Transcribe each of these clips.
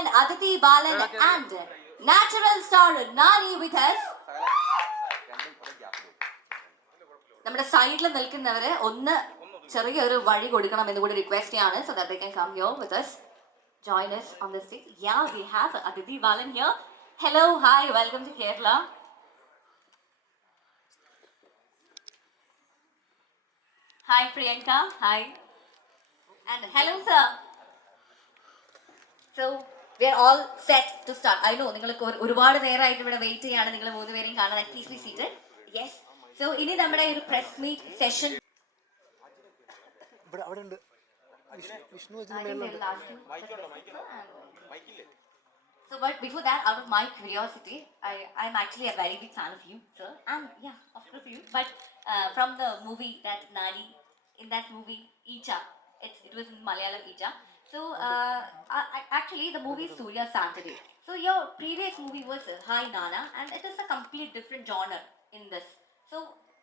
Balan, Adhi Balan, and natural star Nani with us. നമ്മുടെ സൈഡിൽ നിൽക്കുന്നവരെ ഒന്ന് ചെറിയൊരു വഴി കൊടുക്കണം എന്ന് കൂടി റിക്വസ്റ്റ് ചെയ്യാണ്, so that they can come here with us, join us on the stage. Yeah, we have Adhi Balan here. Hello, hi, welcome to Kerala. Hi Priyanka, hi. And hello sir. So we are all set to start. I know നിങ്ങൾക്ക് ഒരുപാട് നേരമായിട്ട് ഇവിടെ wait ചെയ്യാണ്, നിങ്ങൾ മൂന്ന് പേരെയും കാണാൻ. Please be seated. Yes. So ഇനി നമ്മുടെ ഒരു പ്രസ് മീറ്റ് സെഷൻ. അവിടെ ഉണ്ട് Vishnu So but before that, out of my curiosity, I'm actually a very big fan of you, sir. And yeah, of course you. But from the movie that Nani, in that movie, Icha, it was in Malayalam, Icha. So actually the movie is Surya's Saturday. So your previous movie was Hi Nana, and it is a complete different genre in this. So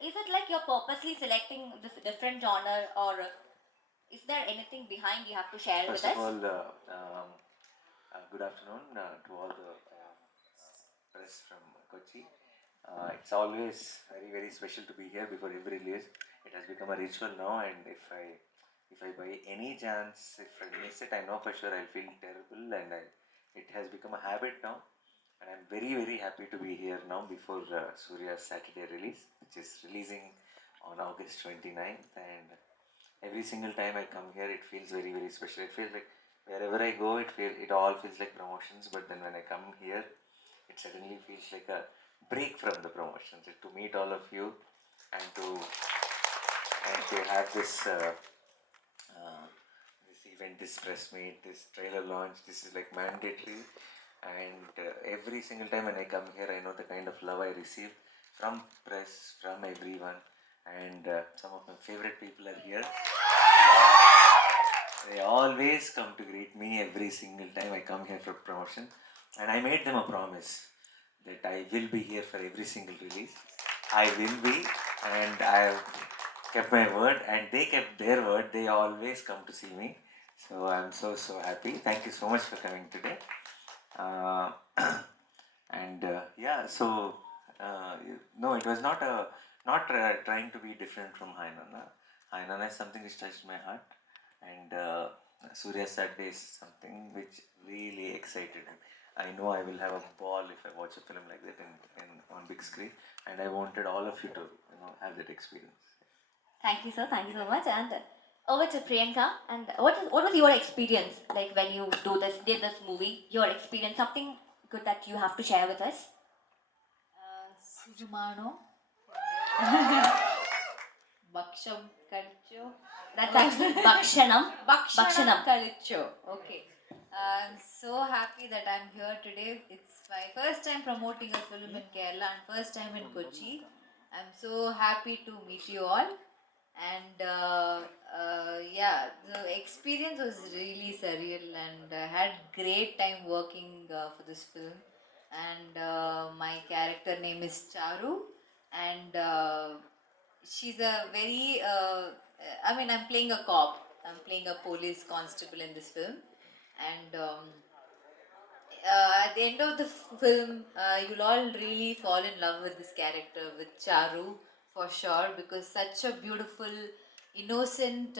is it like you're purposely selecting this different genre, or is there anything behind you have to share with us? First of all, good afternoon to all the press from Kochi. It's always very, very special to be here before every release. It has become a ritual now, and if I by any chance, if I miss it, I know for sure I'll feel terrible, and it has become a habit now. And I'm very, very happy to be here now before Surya's Saturday release, which is releasing on August 29th. And every single time I come here, it feels very, very special. It feels like wherever I go, it all feels like promotions. But then when I come here, it suddenly feels like a break from the promotions. To meet all of you and to have this this event, this press meet, this trailer launch, this is like mandatory. And every single time when I come here, I know the kind of love I receive from press, from everyone, and some of my favorite people are here. They always come to greet me every single time I come here for promotion, and I made them a promise that I will be here for every single release. I will be, and I have kept my word, and they kept their word. They always come to see me, so I'm so happy. Thank you so much for coming today. Yeah, so no, it was not trying to be different from Hi Nana. Hi Nana is something which touched my heart, and Surya's Saturday is something which really excited me. I know I will have a ball if I watch a film like that in on big screen, and I wanted all of you to have that experience. Thank you, sir. Thank you so much. And over to Priyanka. And what was your experience like when you did this movie? Your experience, something good that you have to share with us. Sujumano. Baksham Kalicho. That's actually Bakshanam. Bakshanam Kalicho. Okay. I'm so happy that I'm here today. It's my first time promoting a film in Kerala and first time in Kochi. I'm so happy to meet you all. And yeah, the experience was really surreal, and I had great time working for this film. And my character name is Charu, and she's a very I'm playing a cop. I'm playing a police constable in this film, and at the end of the film, you'll all really fall in love with this character, with Charu, for sure, because such a beautiful, innocent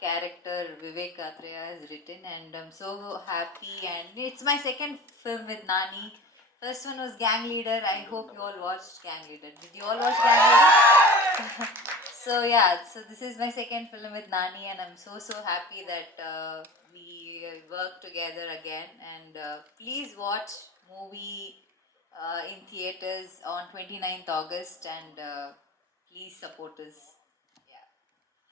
character Vivek Atreya has written, and I'm so happy. And it's my second film with Nani. First one was Gang Leader. I hope you all watched Gang Leader. Did you all watch Gang Leader? So yeah, so this is my second film with Nani, and I'm so happy that we work together again. And please watch movie in theaters on 29th August, and please support us. Yeah.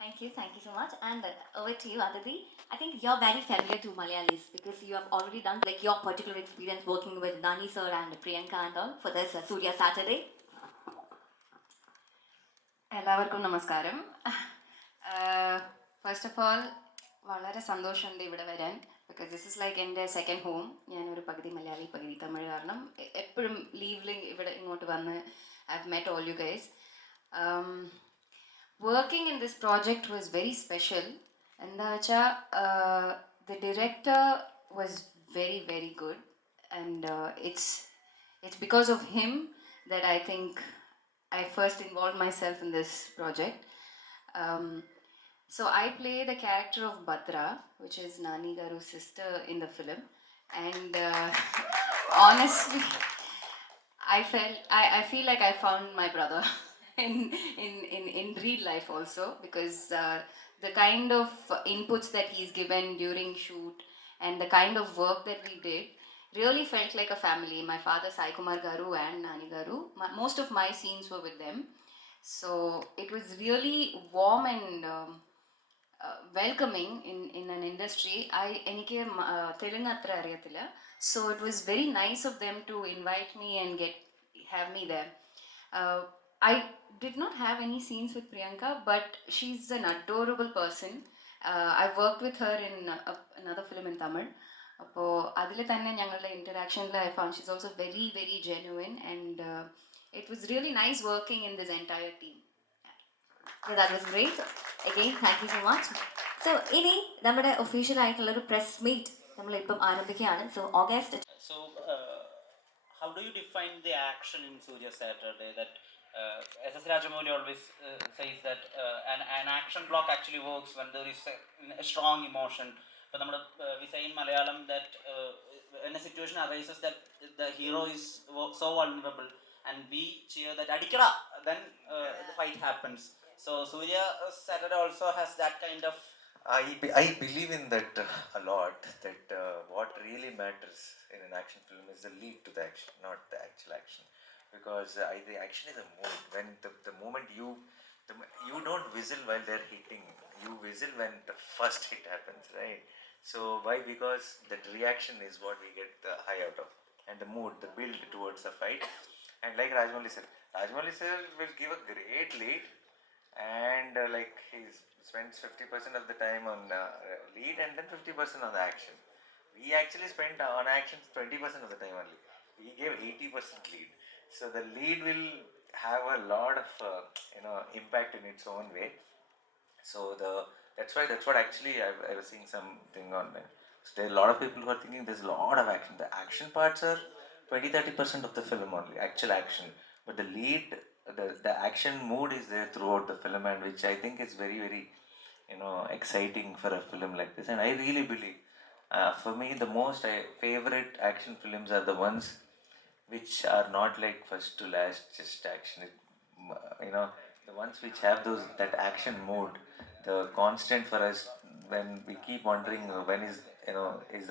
Thank you so much. And over to you, Adhi. I think you're very familiar to Malayalis because you have already done like your particular experience working with Nani sir and Priyanka and all for this Surya Saturday. എല്ലാവർക്കും നമസ്കാരം. First of all വളരെ സന്തോഷമുണ്ട് ഇവിടെ വരാൻ, because this is like എൻ്റെ second home. ഞാനൊരു പകുതി മലയാളി പകുതി തമിഴ്, കാരണം എപ്പോഴും ലീവിൽ ഇവിടെ ഇങ്ങോട്ട് വന്ന് I have met all you guys. Working in this project was very special. എന്താ വെച്ചാൽ the director was very, very good. And it's because of him that I think I first involved myself in this project. Um, so I play the character of Bhadra, which is Nani Garu's sister in the film. And honestly, I feel like I found my brother in real life also, because the kind of inputs that he's given during shoot and the kind of work that we did really felt like a family. My father Sai Kumar Garu and Nani Garu, most of my scenes were with them. So it was really warm and welcoming in an industry. എനിക്ക് തെലുങ്ക് അത്ര അറിയത്തില്ല. So it was very nice of them to invite me and have me there. I did not have any scenes with Priyanka, but she's an adorable person. I worked with her in another film in Tamil. അപ്പോൾ അതിൽ തന്നെ ഞങ്ങളുടെ ഇൻറ്ററാക്ഷനിൽ I found she's also very very genuine and it was really nice working in this entire team. So that was great. Again, thank you so much. So, ഇനി നമ്മുടെ official ആയിട്ടുള്ള ഒരു press meet നമ്മൾ ഇപ്പം ആരംഭിക്കുകയാണ്. So August. So, how do you define the action in Surya Saturday? That S.S. Rajamouli always says that an action block actually works when there is a strong emotion. But we say in Malayalam that when a situation arises that the hero is so vulnerable and we cheer that Adikara, then the fight happens. So Surya Saturday also has that kind of. I believe in that a lot. That what really matters in an action film is the lead to the action, not the actual action. Because the action is a mood. When the moment you don't whistle while they're hitting, you whistle when the first hit happens, right? So why? Because that reaction is what we get the high out of, and the mood, the build towards the fight. And like Rajmouli sir will give a great lead, and like he spends 50% of the time on lead and then 50% on the action. We actually spent on action 20% of the time only. We gave 80% lead. So the lead will have a lot of impact in its own way. So that's what actually I was seeing something online. So there are a lot of people who are thinking there's a lot of action. The action parts are 20-30% of the film only, actual action. But the lead, the action mood is there throughout the film, and which I think is very very exciting for a film like this. And I really believe, for me, the most favorite action films are the ones which are not like first to last just action. The ones which have that action mood, the constant for us, when we keep wondering when is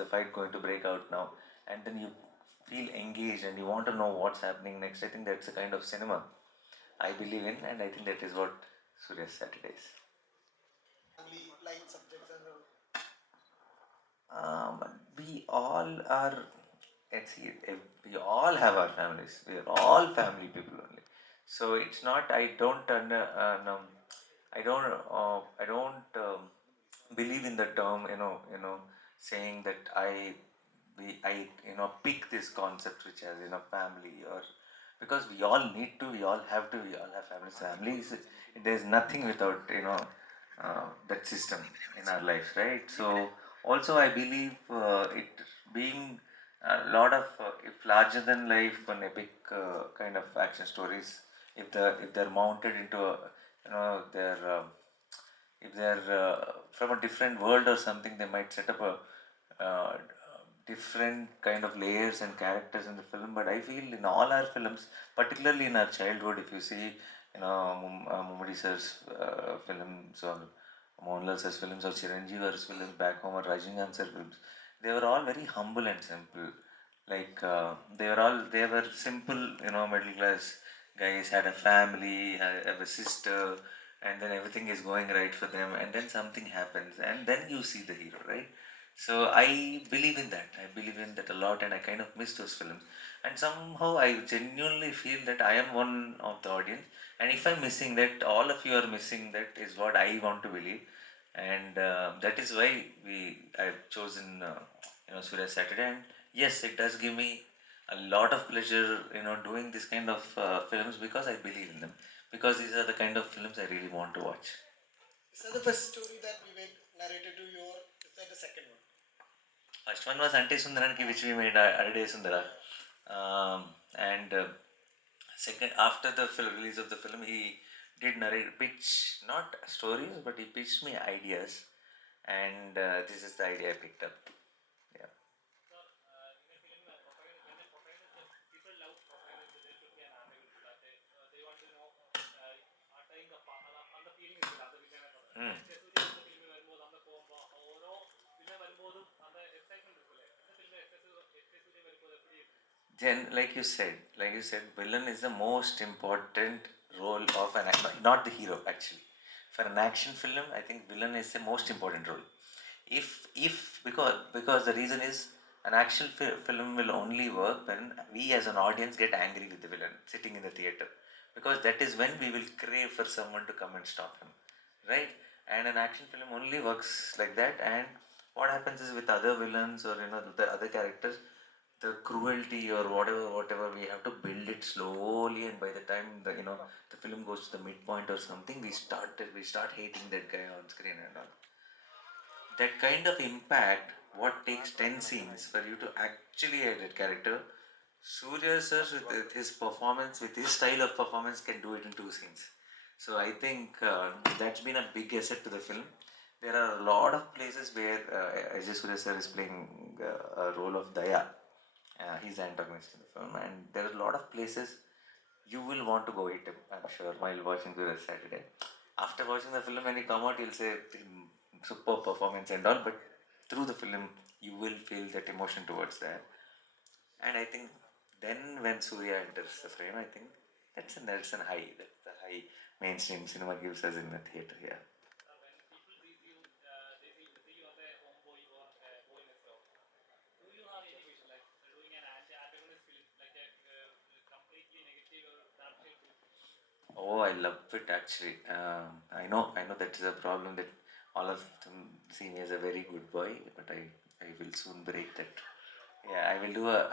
the fight going to break out now, and then you feel engaged and you want to know what's happening next. I think that's the kind of cinema I believe in, and I think that is what Surya's Saturday is. Family line subjects and We all are. We all have our families. We are all family people only. So it's not. I don't. No, I don't believe in the term. Saying that I pick this concept which has family, or because we all need to. We all have to. We all have families. Families. There's nothing without that system in our lives, right? So also I believe it being a lot of if larger than life and epic kind of action stories, if they're mounted into if they're from a different world or something, they might set up a different kind of layers and characters in the film. But I feel in all our films, particularly in our childhood, if you see Mumadi sir's films, or Mohanlal sir's films, or Chiranjeevi's films back home, or Rajinikanth sir's films, they were all very humble and simple. Like they were simple, middle class guys, had a family, have a sister, and then everything is going right for them, and then something happens, and then you see the hero, right? So I believe in that. I believe in that a lot, and I kind of miss those films. And somehow I genuinely feel that I am one of the audience, and if I'm missing that, all of you are missing that, is what I want to believe. And that is why I've chosen Surya's Saturday. And yes, it does give me a lot of pleasure doing this kind of films, because I believe in them, because these are the kind of films I really want to watch. is that the first story that Vivek narrated to you, or is that the second one? First one was Ante Sundaranki, which we made Adade Sundara. And second, after the release of the film, he did narrate, pitch, not stories, but he pitched me ideas. And this is the idea I picked up. Yeah. Mm. Like you said, villain is the most important role of not the hero actually. For an action film, I think villain is the most important role. If because the reason is an action film will only work when we as an audience get angry with the villain sitting in the theater, because that is when we will crave for someone to come and stop him, right? And an action film only works like that. And what happens is with other villains or the other characters, the cruelty or whatever we have to build it slowly, and by the time the film goes to the midpoint or something, we start hating that guy on screen and all. That kind of impact, what takes 10 scenes for you to actually hate that character, Surya sir with his performance, with his style of performance, can do it in 2 scenes. So I think that's been a big asset to the film. There are a lot of places where Ajay Surya sir is playing a role of Daya. He's the antagonist in the film, and there are a lot of places you will want to go hit him, I'm sure, while watching Surya's Saturday. After watching the film, when you come out, you'll say super performance and all, but through the film, you will feel that emotion towards that. And I think then when Surya enters the frame, I think that's a high. That's the high mainstream cinema gives us in the theater here. Oh, I love it actually. I know that is a problem that all of them see me as a very good boy, but I will soon break that. Yeah, I will do a.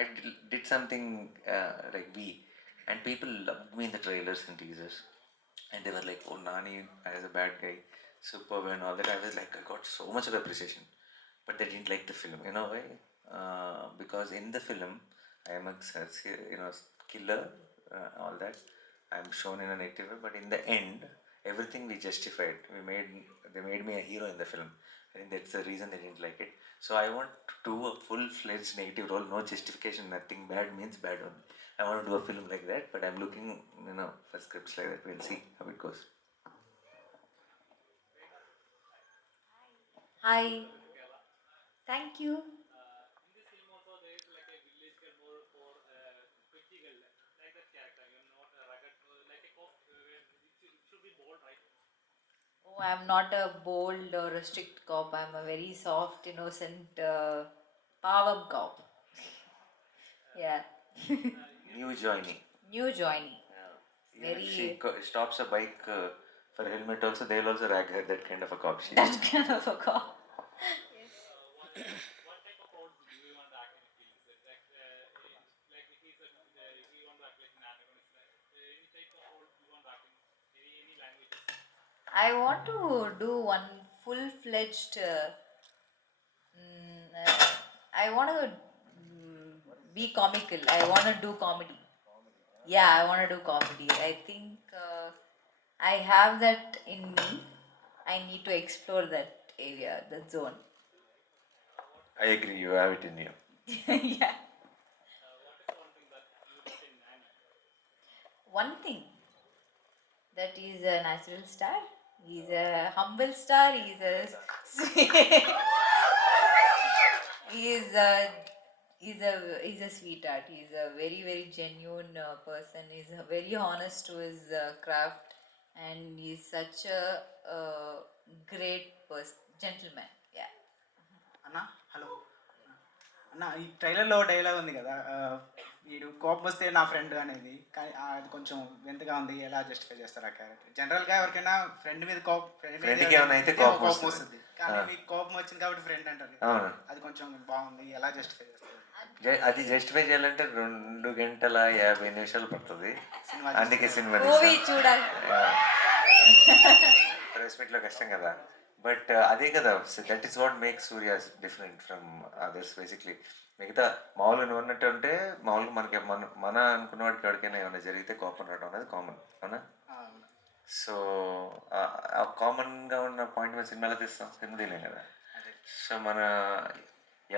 I did something like and people loved me in the trailers and teasers, and they were like, "Oh, Nani as a bad guy, superb and all that." I was like, I got so much of appreciation, but they didn't like the film. You know why? Because in the film, I am a killer, all that. I'm shown in a negative way, but in the end, everything we justified. They made me a hero in the film. I think that's the reason they didn't like it. So I want to do a full-fledged negative role, no justification, nothing. Bad means bad only. I want to do a film like that, but I'm looking, for scripts like that. We'll see how it goes. Hi. Thank you. Oh, I'm not a bold or a strict cop. I'm a very soft, innocent, power cop. Yeah. New joining. New joinee. Yeah. Even if she Very. stops a bike for a helmet, also they'll also rag her. That kind of a cop she is. That kind of a cop. I want to do one full-fledged. I want to be comical. I want to do comedy. Yeah, I want to do comedy. I think I have that in me. I need to explore that area, that zone. I agree, you have it in you. Yeah. One thing, that is a natural star. He's a humble star. He's a he's a sweetheart. He's a very very genuine person. He's very honest to his craft, and he's such a great gentleman. Yeah. అన్న hello అన్న, ఈ ట్రైలర్లో dialogue ఉంది కదా, వీడు కోపం వస్తే నా ఫ్రెండ్ అనేది, కానీ అది కొంచెం వింతగా ఉంది. ఎలా జస్టిఫై చేస్తారు ఆ క్యారెక్టర్? జనరల్గా ఎవరికైనా ఫ్రెండ్ మీద Friend కి ఏమైనా అయితే కోపం వస్తుంది, కానీ మీకు కోపం వచ్చింది కాబట్టి ఫ్రెండ్ అంటారు కదా. అవును. అది కొంచెం బాగుంది. ఎలా జస్టిఫై చేస్తారు? అది జస్టిఫై చేయాలంటే 2 గంటల 50 నిమిషాలు పడుతుంది. సినిమా అందుకే సినిమా మూవీ చూడాలి. ప్రెస్ మీట్లో కష్టం కదా. బట్ అదే కదా, that is what makes Surya's different from others basically. మిగతా మామూలుగా నువ్వు అన్నట్టు అంటే మామూలుగా మనకి మన అనుకున్న వాడికి ఎవరికైనా ఏమైనా జరిగితే కోపం రావడం అనేది కామన్ అవునా. సో ఆ కామన్గా ఉన్న పాయింట్ మన సినిమాలో తీస్తాం, సినిమా తీయలేం కదా. సో మన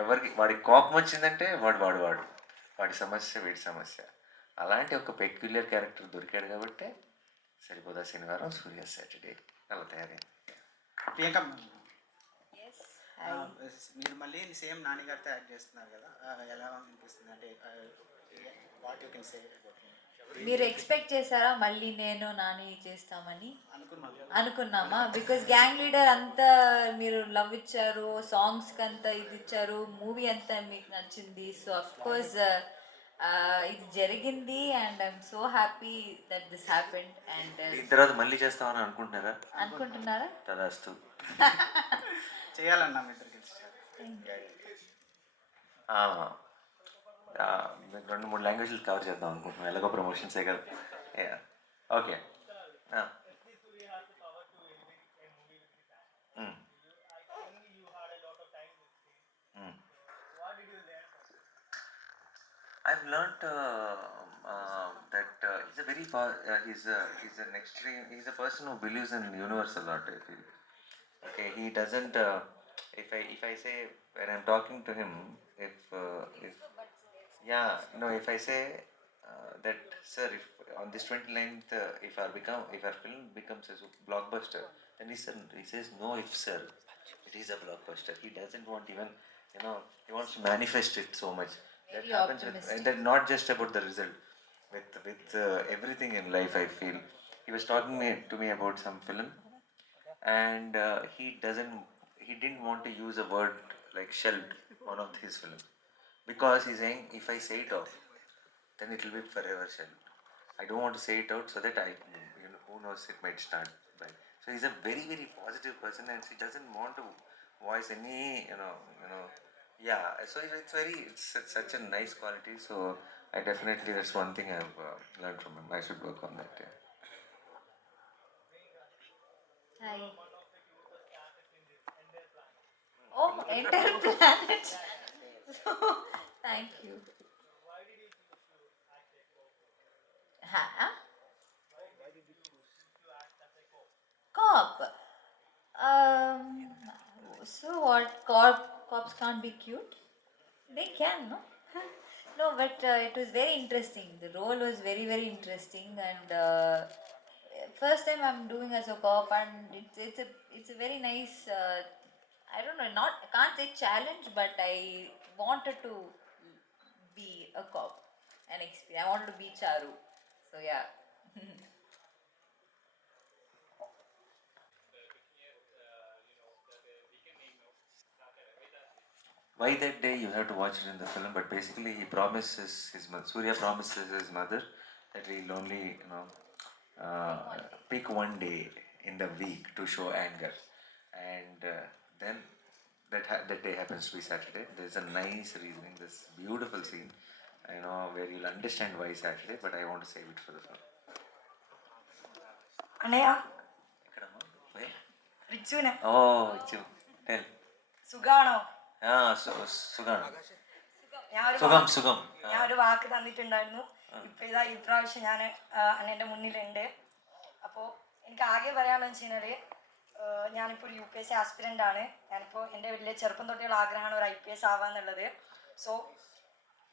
ఎవరికి వాడికి కోపం వచ్చిందంటే వాడి సమస్య వీడి సమస్య. అలాంటి ఒక పెక్యులర్ క్యారెక్టర్ దొరికాడు కాబట్టి సరిపోదా శనివారం, సూర్య సాటర్డే అలా తయారైంది. ప్రియాంక Yes. మీరు మళ్ళీ సేమ్ నాని గారితో యాక్ట్ చేస్తున్నారు కదా, ఎలా అనిపిస్తుంది అంటే వాట్ యూ కెన్ సే? మీరు ఎక్స్పెక్ట్ చేశారా మళ్ళీ నేను నాని చేస్తామని? అనుకున్నాను. అనుకున్నామా? బికాస్ గ్యాంగ్ లీడర్ అంతా మీరు లవ్ ఇచ్చారు, సాంగ్స్కి అంతా ఇది ఇచ్చారు, మూవీ అంతా మీకు నచ్చింది. సో అఫ్ కోర్స్ ఇది జరిగింది and I'm so happy that this happened. And దీని తర్వాత మళ్ళీ చేస్తామని అనుకుంటున్నారా? అనుకుంటున్నారా? తదాస్తు. చేయాలన్నా మీ ఇద్దరు కలిసి. 2-3 లాంగ్వేజ్లు కవర్ చేద్దాం అనుకుంటున్నాం, ఎలాగో ప్రమోషన్సే కదా. Okay. I've learnt that he's a very he's an extreme. He's a person who believes in universe a lot. I feel. Okay, he doesn't. If I say when I'm talking to him, if if I say that sir, if on this 29th, if our film becomes a blockbuster, then he says no, if sir, it is a blockbuster. He doesn't want even, he wants to manifest it so much. That Very happens optimistic. and then not just about the result, with everything in life. I feel he was talking to me about some film, and he didn't want to use a word like shelved one of his film, because he's saying if I say it out, then it will be forever shelved. I don't want to say it out so that who knows, it might start by. So he's a very very positive person, and he doesn't want to voice any yeah. So it's such a nice quality. So I definitely, that's one thing I've learned from him. I should work on that. Yeah. Hi. Oh, entire planet. So, thank you. Huh? Cop. So what? Cops can't be cute? They can, no? No, but it was very interesting. The role was very, very interesting, and first time I'm doing as a cop, and it's a very nice. I don't know, I can't say challenge, but I wanted to be a cop, an experience. I wanted to be Charu, so yeah. Why that day, you have to watch it in the film, but basically he promises Surya promises his mother that he'll only pick one day in the week to show anger, and then that day happens to be Saturday. There's a nice reasoning, this beautiful scene, where you'll understand why Saturday, but I want to save it for the film. Anaya, Ekkadamma? Where? Richune, Oh, Richu. Tell. Sugano. സുഖാണ്. സുഖം. ഞാൻ ഒരു വാക്ക് തന്നിട്ടുണ്ടായിരുന്നു. ഇപ്പൊ ഇതാ ഈ പ്രാവശ്യം ഞാൻ അണ്ണൻ്റെ മുന്നിലുണ്ട്. അപ്പോൾ എനിക്ക് ആകെ പറയാനുള്ളത് വെച്ച് കഴിഞ്ഞാൽ, ഞാനിപ്പോൾ ഒരു UPSC ആസ്പിരൻ്റ് ആണ്. ഞാനിപ്പോൾ എൻ്റെ വലിയ ചെറുപ്പം തൊട്ടുള്ള ആഗ്രഹമാണ് ഒരു IPS ആവാന്നുള്ളത്. സോ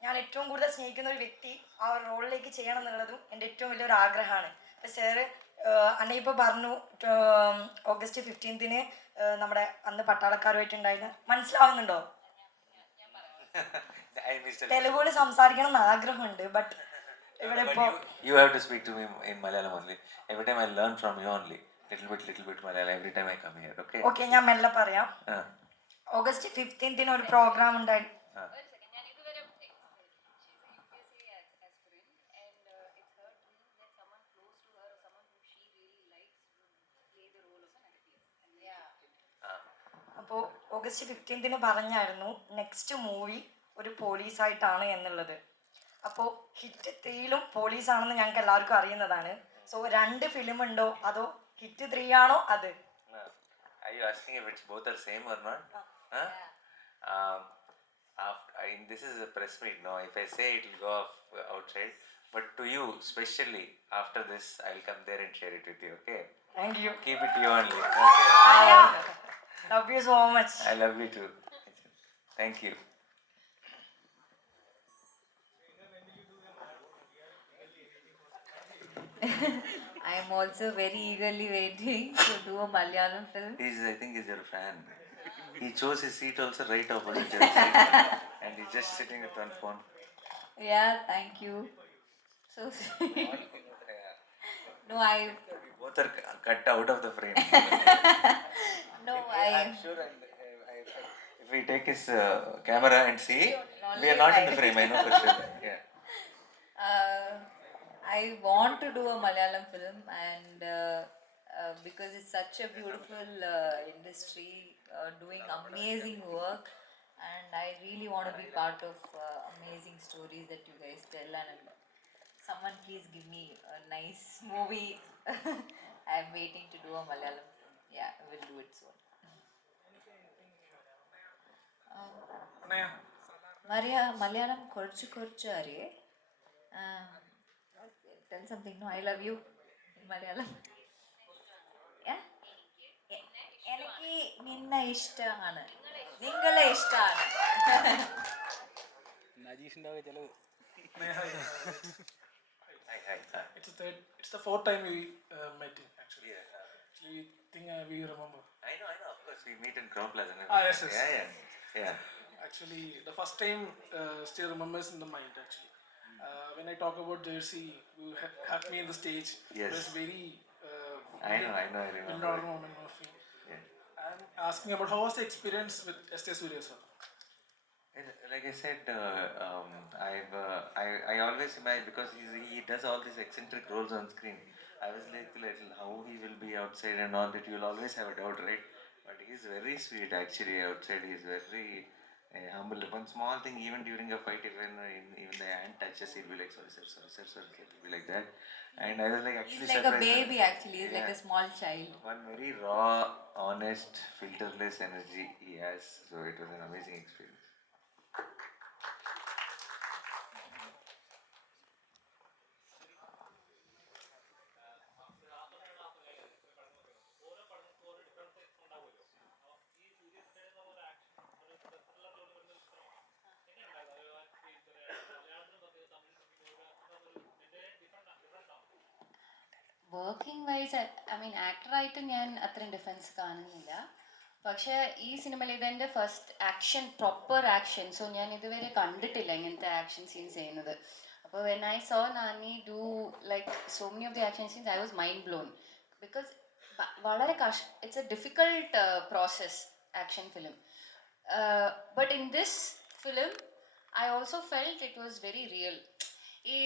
ഞാൻ ഏറ്റവും കൂടുതൽ സ്നേഹിക്കുന്ന ഒരു വ്യക്തി ആ ഒരു റോളിലേക്ക് ചെയ്യണം എന്നുള്ളതും എൻ്റെ ഏറ്റവും വലിയൊരു ആഗ്രഹമാണ്. അപ്പോൾ സാറ് അണ്ണ ഇപ്പോൾ പറഞ്ഞു August 15th നമ്മുടെ അന്ന് പട്ടാളക്കാരുമായിട്ടുണ്ടായിരുന്നു. മനസ്സിലാവുന്നുണ്ടോ? തെലുഗുവിൽ സംസാരിക്കണം എന്ന് ആഗ്രഹമുണ്ട്, ബട്ട് ഇവിടെ ഇപ്പോൾ You have to speak to me in Malayalam only. Every time I learn from you only. Little bit Malayalam every time I come here. Okay? Okay, ഞാൻ മെല്ലെ പറയാം. August 15th ഒരു പ്രോഗ്രാം ഉണ്ടായിരുന്നു. അപ്പോൾ August 15th പറഞ്ഞായിരുന്നു next movie ഒരു പോലീസായിട്ടാണ് എന്നുള്ളത്. അപ്പോൾ ഹിറ്റ് 3ലും പോലീസാണെന്ന് ഞങ്ങൾക്ക് എല്ലാവർക്കും അറിയുന്നതാണ്. സോ 2 ഫിലിം ഉണ്ടോ അതോ ഹിറ്റ് 3 ആണോ? അത് Are you asking if it's both are same or not? Huh? This is a press meet, no? If I say it will go off outside. But to you, especially after this, I'll come there and share it with you, okay? Thank you. Keep it to you only. Okay? Love you so much. I love you too. Thank you. I am also very eagerly waiting to do a Malayalam film. I think he's your fan. He chose his seat also right opposite your seat. And he's just sitting with one phone. Yeah, thank you. So no, We both are cut out of the frame. no, I'm sure if we take his camera and see, we are not in the frame, I know for sure. Yeah. I want to do a Malayalam film, and because it's such a beautiful industry, doing amazing work, and I really want to be part of amazing stories that you guys tell. And someone please give me a nice movie. I'm waiting to do a Malayalam film. Yeah, I will do it soon. Malayalam korchu korchu ariye. Tell something. No, I love you in Malayalam. Yeah? എനിക്ക് നിന്നെ ഇഷ്ടമാണ് നിങ്ങളെ ഇഷ്ടമാണ് Hi. It's the fourth time we met actually. Yeah. Actually, think we remember. I know. Of course, we meet in Crown Plaza. No? Yes. Yeah. Actually, the first time still remembers in the mind actually. When I talk about Jersey, you had me in the stage. Yes. It was very. I know. I remember. Well-known moment of me. Yeah. I'm asking about how was the experience with Surya sir? Like I said, I always imagine because he does all these eccentric roles on screen. I was like how he will be outside and all that. You'll always have a doubt, right? But he's very sweet actually outside. He's very humble. One small thing, even during a fight, even the hand touches, he'll be like sorry, sir. He'll be like that. And I was like actually He's like a surprised. baby actually. He's like a small child. One very raw, honest, filterless energy he has. So it was an amazing experience. Working wise I mean ആക്ടറായിട്ട് ഞാൻ അത്രയും difference കാണുന്നില്ല. പക്ഷേ ഈ സിനിമയിൽ ഇതെൻ്റെ first action proper action. So ഞാൻ ഇതുവരെ കണ്ടിട്ടില്ല ഇങ്ങനത്തെ ആക്ഷൻ സീൻസ് ചെയ്യുന്നത്. അപ്പോൾ when I saw Nani do like so many of the action scenes I was mind blown because വളരെ it's a difficult process action film. But in this film I also felt it was very real. ഈ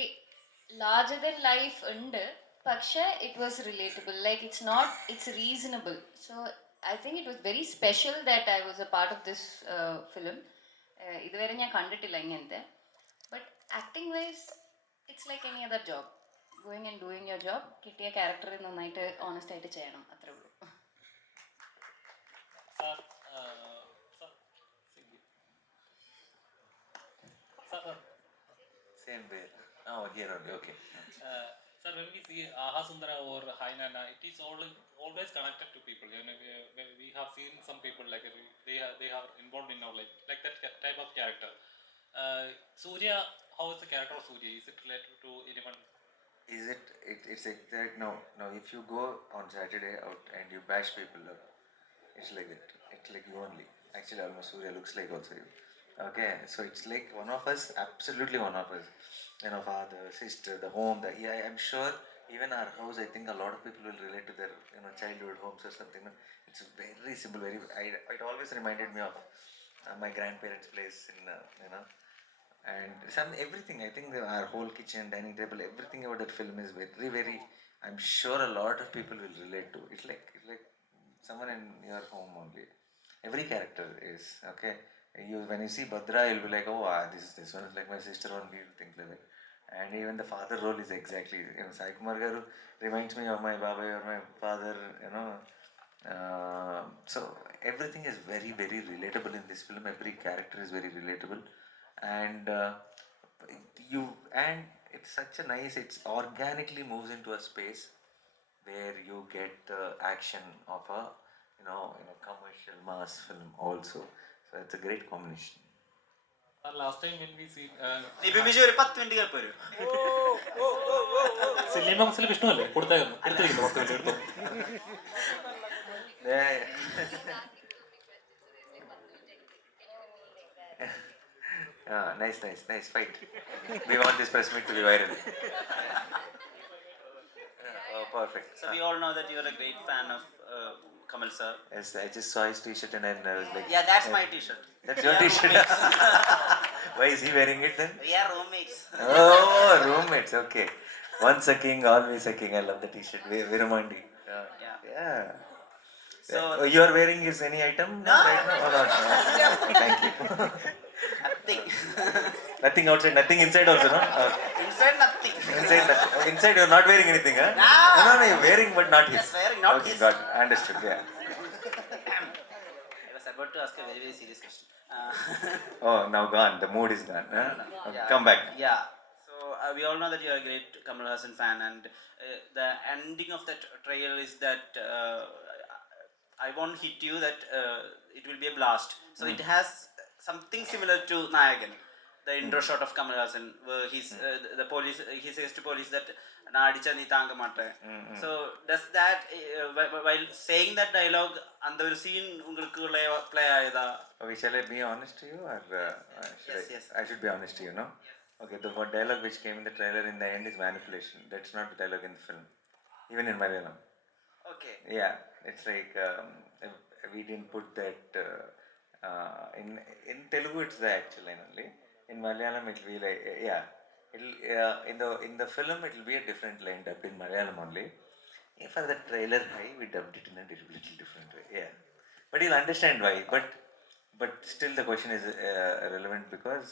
larger than life ഉണ്ട്, പക്ഷേ it was relatable. Like it's reasonable. So I think it was very special that I was a part of this film. ഇതുവരെ ഞാൻ കണ്ടിട്ടില്ല ഇങ്ങനത്തെ. But acting vice it's like any other job. Going and doing your job. കിട്ടിയ character നന്നായിട്ട് honest ആയിട്ട് ചെയ്യണം, അത്രേ ഉള്ളൂ. Same way. Oh, here only. Okay. Sir, when we see Aha Sundara or Hi Nana, it is always connected to people. You know, we have seen some people like they are involved in our life, like that type of character. Surya, how is the character of Surya? Is it related to anyone? Is it? It's exact. No. If you go on Saturday out and you bash people up, it's like that. It's like you only. Actually, almost Surya looks like also you. Okay, so it's like one of us, absolutely one of us. You know, father, sister, the home, I'm sure even our house, I think a lot of people will relate to their childhood homes or something. It's very simple, it always reminded me of my grandparents' place in and everything. I think our whole kitchen, dining table, everything about that film is very. I'm sure a lot of people will relate to. It's like someone in your home only. Every character is okay. When you see Bhadra, you'll be like, oh, this one is like my sister only, things like that. And even the father role is exactly, Sai Kumar Garu reminds me of my Baba or my father, So everything is very very relatable in this film. Every character is very relatable, and you and it's such a nice. It's organically moves into a space where you get the action of a in a commercial mass film also. So it's a great combination. Last time when we see നിബിമിഷി ഒരു 10 minute കേൾപ്പ് വരും. Cinema ബോക്സിൽ വിഷ്ണു അല്ലേ കൊടുത്തേക്കുന്നു എടുത്തിരിക്കുന്നു 10 minute എടുത്തു. Yeah. Nice fight. We want this press meet to be viral. Oh, perfect. So we all know that you are a great fan of Kamal sir. Yes, I just saw his t-shirt and I was like, Yeah, that's my t-shirt. That's your t-shirt. Why is he wearing it then? We are roommates. Oh, roommates. Okay. Once a king, always a king. I love the t-shirt. Virumandi. Yeah. So You are wearing his any item? No. Right now? Oh, no. Thank you. nothing. Nothing outside, nothing inside also, no? Inside nothing. Inside, nothing. Oh, inside you're not wearing anything, huh? No. No, you're wearing but not his. Yes, wearing, not okay, his. Got it. Understood, yeah. I was about to ask a very very serious question. Oh, now gone. The mood is gone. Huh? Okay, come back. Yeah. So we all know that you are a great Kamal Hassan fan, and the ending of that trailer is that I won't hit you. That it will be a blast. So it has something similar to Nayagan, the intro shot of Kamal Hassan, where the police he says to police that "Na adicha nee tanga matte." So does that while saying that dialogue, and the scene ungalku play aayada? Okay, shall I be honest to you, or Yes. I should be honest to you, no? Okay, the one dialogue which came in the trailer in the end is manipulation. That's not the dialogue in the film, even in Malayalam. Okay. Yeah, it's like we didn't put that in Telugu. It's the actual line only. In Malayalam, it'll be like it'll in the film it'll be a different line dubbed in Malayalam only. For the trailer, we dubbed it in a little different way. Yeah, but you'll understand why. But still, the question is relevant because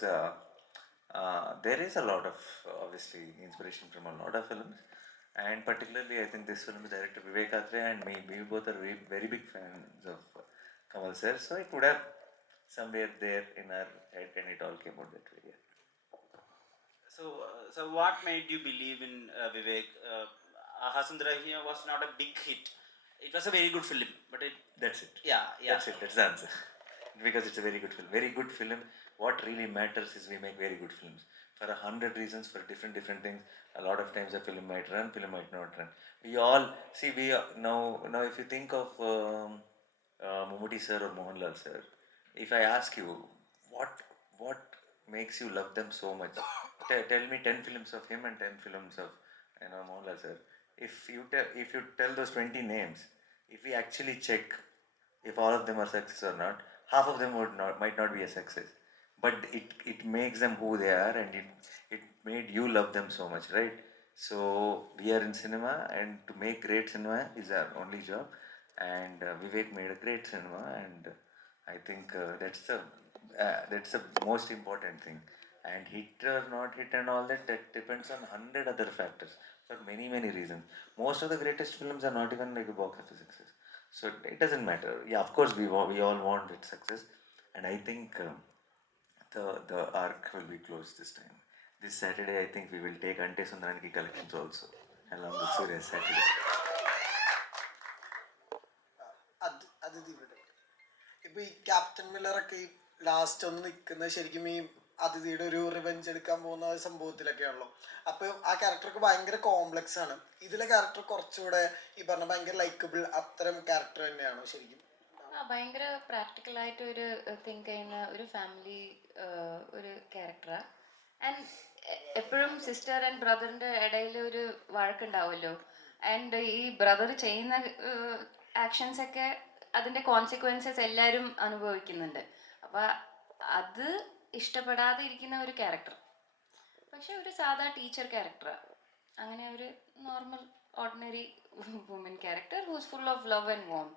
there is a lot of obviously inspiration from a lot of films. And particularly, I think this film is directed Vivek Atre and me. We both are very, very big fans of Kamal sir. So it would have somewhere there in our head, and it all came out that way. Yeah. So what made you believe in Vivek? Hasundara here was not a big hit. It was a very good film, but it. That's it. Yeah. That's it. That's the answer. Because it's a very good film. Very good film. What really matters is we make very good films. For 100 reasons, for different things. A lot of times a film might run, film might not run. We all see. Now if you think of Mammootty sir or Mohanlal sir, if I ask you what makes you love them so much, tell me 10 films of him and 10 films of Mohanlal sir. If you tell those 20 names, if we actually check if all of them are success or not, half of them might not be a success. But it makes them who they are, and it made you love them so much, right? So we are in cinema, and to make great cinema is our only job. And Vivek made a great cinema, and I think that's the most important thing. And hit or not hit and all that depends on 100 other factors for many reasons. Most of the greatest films are not even like a box office success. So it doesn't matter. Yeah, of course we all want it success, and I think the arc will be closed this time. This Saturday, I think we will take Ante Sundaraniki collections also, along with SURYA'S Saturday. അതിഥി ഇവിടെ ഇപ്പൊ ഈ captain മില്ലറൊക്കെ ഈ last ഒന്ന് നിൽക്കുന്നത് ശരിക്കും ഈ അതിഥിയുടെ ഒരു റിവെഞ്ച് എടുക്കാൻ പോകുന്ന സംഭവത്തിലൊക്കെയാണല്ലോ. അപ്പൊ ആ ക്യാരക്ടർക്ക് ഭയങ്കര കോംപ്ലക്സ് ആണ്. ഇതിലെ ക്യാരക്ടർ കുറച്ചുകൂടെ ഈ പറഞ്ഞ ഭയങ്കര ലൈക്കബിൾ അത്തരം ക്യാരക്ടർ തന്നെയാണോ ശരിക്കും? ഭയങ്കര പ്രാക്ടിക്കലായിട്ട് ഒരു തിങ്ക് ചെയ്യുന്ന ഒരു ഫാമിലി ഒരു ക്യാരക്ടറാണ്. ആൻഡ് എപ്പോഴും സിസ്റ്റർ ആൻഡ് ബ്രദറിൻ്റെ ഇടയിൽ ഒരു വഴക്കുണ്ടാവുമല്ലോ. ആൻഡ് ഈ ബ്രദർ ചെയ്യുന്ന ആക്ഷൻസൊക്കെ അതിൻ്റെ കോൺസിക്വൻസസ് എല്ലാവരും അനുഭവിക്കുന്നുണ്ട്. അപ്പോൾ അത് ഇഷ്ടപ്പെടാതെ ഇരിക്കുന്ന ഒരു ക്യാരക്ടർ, പക്ഷെ ഒരു സാധാ ടീച്ചർ ക്യാരക്ടറാണ്. അങ്ങനെ ഒരു normal ordinary woman character whose full of love and warm.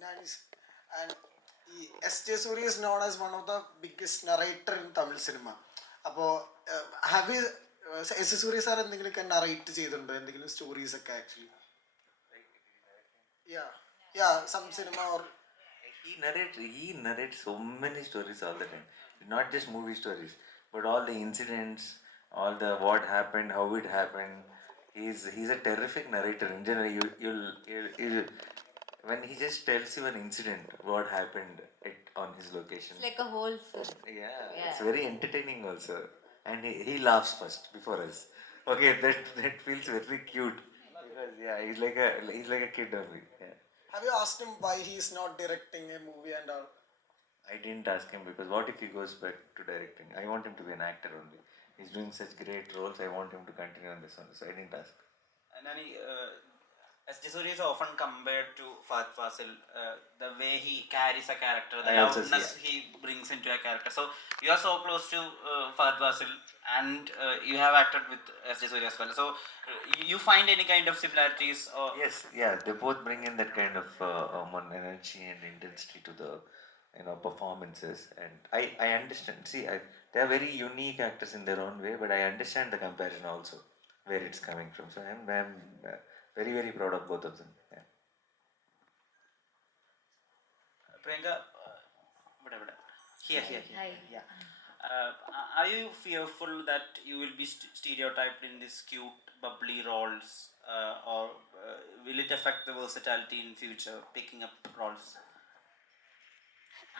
Nice. And S.J. Surya is known as one of the biggest narrator in Tamil cinema. അപ്പോൾ have you S.J. Surya sir എന്തെങ്കിലുമൊക്കെ narrate ചെയ്തിട്ടുണ്ടോ, എന്തെങ്കിലും stories ഒക്കെ actually? Yeah, some cinema or He narrates so many stories all the time. Not just movie stories, but all the incidents, all the what happened, how it happened. He's a terrific narrator. In general, you'll when he just tells you an incident, what happened on his location. It's like a whole film. Yeah, it's Yeah. very entertaining also, and he laughs first before us. Okay, that feels very cute because yeah, he's like a kid only. Yeah. have you asked him why he's not directing a movie and all? I didn't ask him because what if he goes back to directing? I want him to be an actor only. He's doing such great roles. I want him to continue on this one. So I didn't ask. Nani, S.J. Surya is often compared to Fahad Fasil, the way he carries a character, the I also loudness he brings into a character. So you are so close to Fahad Fasil, and you have acted with S.J. Surya as well. So you find any kind of similarities? Or Yes, yeah, they both bring in that kind of energy and intensity to the performances, and I understand. See, they are very unique actors in their own way, but I understand the comparison also where it's coming from. So I'm very very proud of both of them. Yeah. Priyanka, whatever. Here. Hi. Yeah. Are you fearful that you will be stereotyped in these cute, bubbly roles, or will it affect the versatility in future, picking up roles?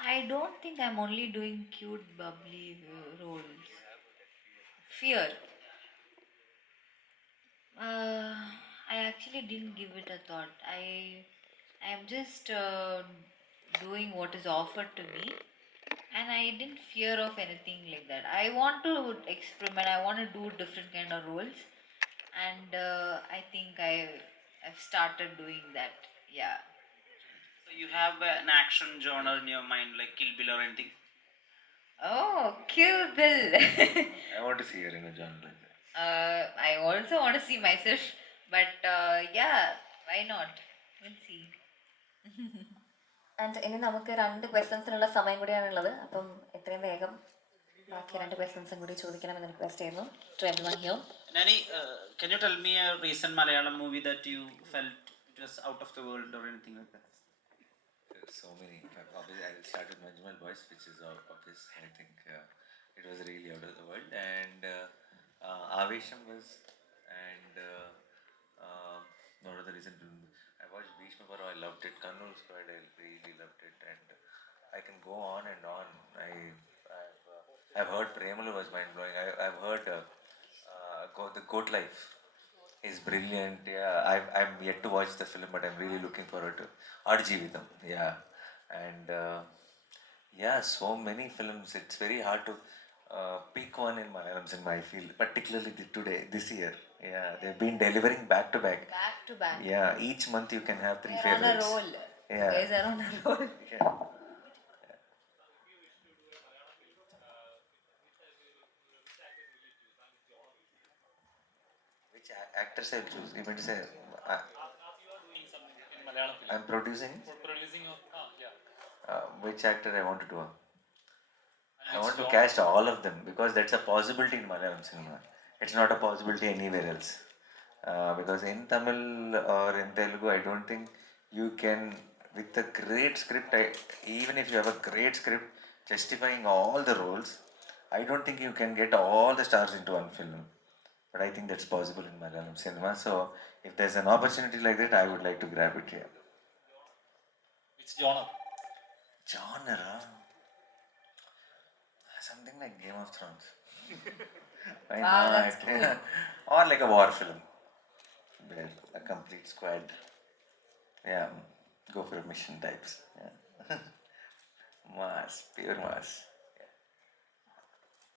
I don't think I'm only doing cute, bubbly roles. Fear. Uh, I actually didn't give it a thought. I'm just doing what is offered to me, and I didn't fear of anything like that. I want to experiment. I want to do different kind of roles, and I think I've started doing that. Yeah. So you have an action genre in your mind, like Kill Bill or anything? Oh, Kill Bill. I want to see her in a genre like that. I also want to see myself, but yeah, why not? We'll see. And ഇനി നമുക്ക് 2 ക്വസ്റ്റ്യൻസിനുള്ള സമയം കൂടിയാണുള്ളത്. അപ്പം എത്രയും വേഗം ബാക്കി 2 ക്വസ്റ്റ്യൻസും കൂടി ചോദിക്കണമെന്ന് റിക്വസ്റ്റ് ചെയ്യുന്നു to everyone here. Nani, can you tell me a recent Malayalam movie that you felt it was out of the world or anything like that? There's so many. Obviously, I'll start with Majmal Boys, which is obvious. I think it was really out of the world, and Avesham was, and no other reason. I watched Bhishma Parva, I loved it. Kannur Squad, I really loved it, and I can go on and on. I've heard Premalu was mind blowing. I've heard the Goat Life is brilliant. Yeah, I'm yet to watch the film, but I'm really looking forward to Adjivitam. Yeah, and yeah, so many films. It's very hard to pick one in Malayalam cinema. I feel particularly this year. Yeah, they've been delivering back to back. Back to back. Yeah, each month you can have 3 They're on a favorites. roll. Yeah. You guys are on a roll. Yeah. Which actors I'll choose? You meant to say In Malayalam film. I'm producing. Producing of yeah. Which actor I want to do? I And want to it's cast all of them because that's a possibility in Malayalam cinema. It's not a possibility anywhere else. Because in Tamil or in Telugu, I don't think you can, with a great script, even if you have a great script justifying all the roles, I don't think you can get all the stars into one film. But I think that's possible in Malayalam cinema. So if there's an opportunity like that, I would like to grab it here. which genre? Genre? Something like Game of Thrones. Why Wow, not? that's cool. Or like a war film. Where a complete squad. Yeah, go for a mission types. Yeah. Mass, pure mass.